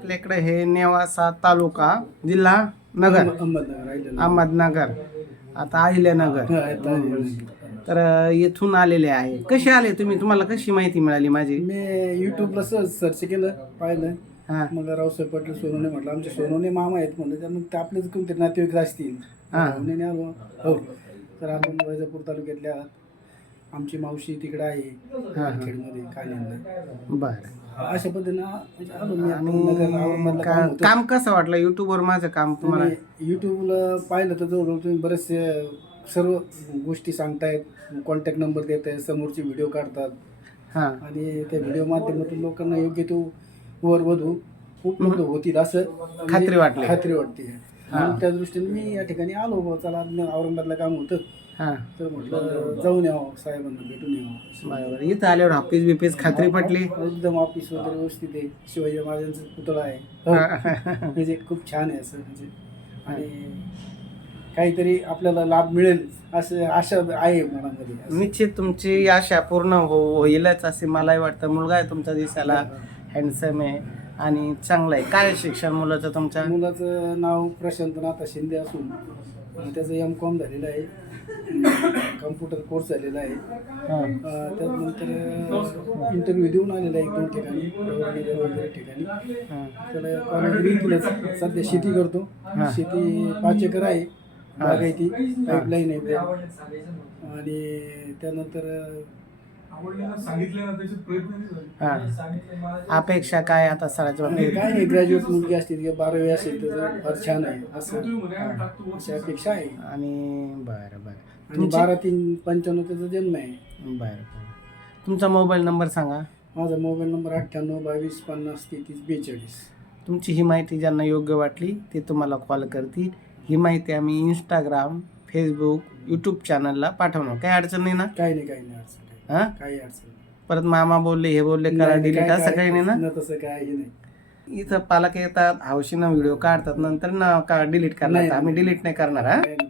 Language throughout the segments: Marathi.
आपल्याकडे हे नेवासा तालुका जिल्हा नगर अहमदनगर आता अहिल्यानगर तर येथून आलेले आहे. कसे आले तुम्ही? तुम्हाला कशी माहिती मिळाली माझी? मी युट्यूबला सर्च केलं, पाहिलं. मग रावसाहेब पाटील सोनवणे म्हटलं, आमचे सोनवणे मामा आहेत म्हणलं, तर मग ते आपलेच कोणतरी नातेवाईक असतील. म्हणून आलो. हो, तर आपण वैजापूर तालुक्यातल्या आहात. आमची मावशी तिकडे आहे खेडमध्ये कान्यांना. बरं, अशा पद्धतीनं आलो मी. आणि काम कसं वाटलं युट्यूबवर माझं काम तुम्हाला? युट्यूबला पाहिलं तर जवळजवळ तुम्ही बरेचसे सर्व गोष्टी सांगतायत, कॉन्टॅक्ट नंबर देत आहे, समोरचे व्हिडिओ काढतात आणि त्या व्हिडिओ माध्यमातून लोकांना योग्य तो वर वधू उपलब्ध होतील असं खात्री वाटते. म्हणून त्या दृष्टीने मी या ठिकाणी आलो. चला, औरंगाबादला काम होतं तर म्हटलं जाऊन यावं, साहेबांना भेटून यावं. बरोबर. इथं आल्यावर ऑफिस बिफिस खात्री पटली? एकदम ऑफिस वगैरे व्यवस्थित आहे. शिवाजी महाराजांचा पुतळा आहे, म्हणजे खूप छान आहे असं, म्हणजे आणि काहीतरी आपल्याला लाभ मिळेल असं आशा आहे मनामध्ये. निश्चित तुमची आशा पूर्ण होईलच असे मलाही वाटतं. मुलगा आहे तुमचा, दिसायला हँडसम आहे आणि चांगलं आहे. काय शिक्षण मुलाचं तुमच्या? मुलाचं नाव प्रशांतनाथ शिंदे असून त्याचं M.Com झालेलं आहे, कम्प्युटर कोर्स झालेला आहे. त्यानंतर इंटरव्ह्यू देऊन आलेला आहे 1-2 ठिकाणी, वगैरे ठिकाणी. त्याला कॉलेज सध्या शेती करतो. शेती 5 एकर आहे, बागायती, पाईपलाईन आहे. आणि त्यानंतर अपेक्षा काय आता सराच्या बाबतीत? काय नाही, ग्रॅज्युएट मुलगी असते किंवा 12वी असेल तर फार छान आहे असं, अशी अपेक्षा आहे. आणि बरं, आणि 12/3/95 त्याचा जन्म आहे. बरं. तुमचा मोबाईल नंबर सांगा. माझा मोबाईल नंबर 9822503342. तुमची ही माहिती ज्यांना योग्य वाटली ते तुम्हाला कॉल करतील. ही माहिती आम्ही इंस्टाग्राम, फेसबुक, यूट्यूब चॅनलला पाठवणार. काही अडचण नाही ना? काही नाही अडचण. काही अडचण परत मामा बोलले, हे बोलले, करा डिलीट, असं काही नाही ना? तसं काही नाही. इथं पालक येतात, हौशीनं व्हिडिओ काढतात, नंतर ना का डिलीट करणार? आम्ही डिलीट नाही करणार. बरोबर,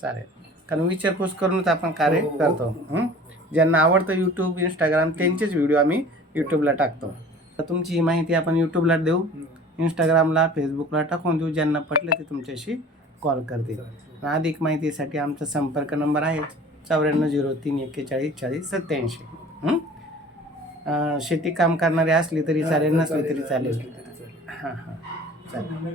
चालेल. कारण विचारपूस करूनच आपण कार्य करतो. ज्यांना आवडतं यूट्यूब, इंस्टाग्राम, त्यांचेच व्हिडिओ आम्ही यूट्यूबला टाकतो. तर तुमची ही माहिती आपण यूट्यूबला देऊ, इंस्टाग्रामला, फेसबुकला टाकून देऊ. ज्यांना पटलं ते तुमच्याशी कॉल करतील. अधिक माहितीसाठी आमचा संपर्क नंबर आहे 9403414087. शेती काम करणारे असली तरी चालेल, नसली तरी चालेल. चालेल.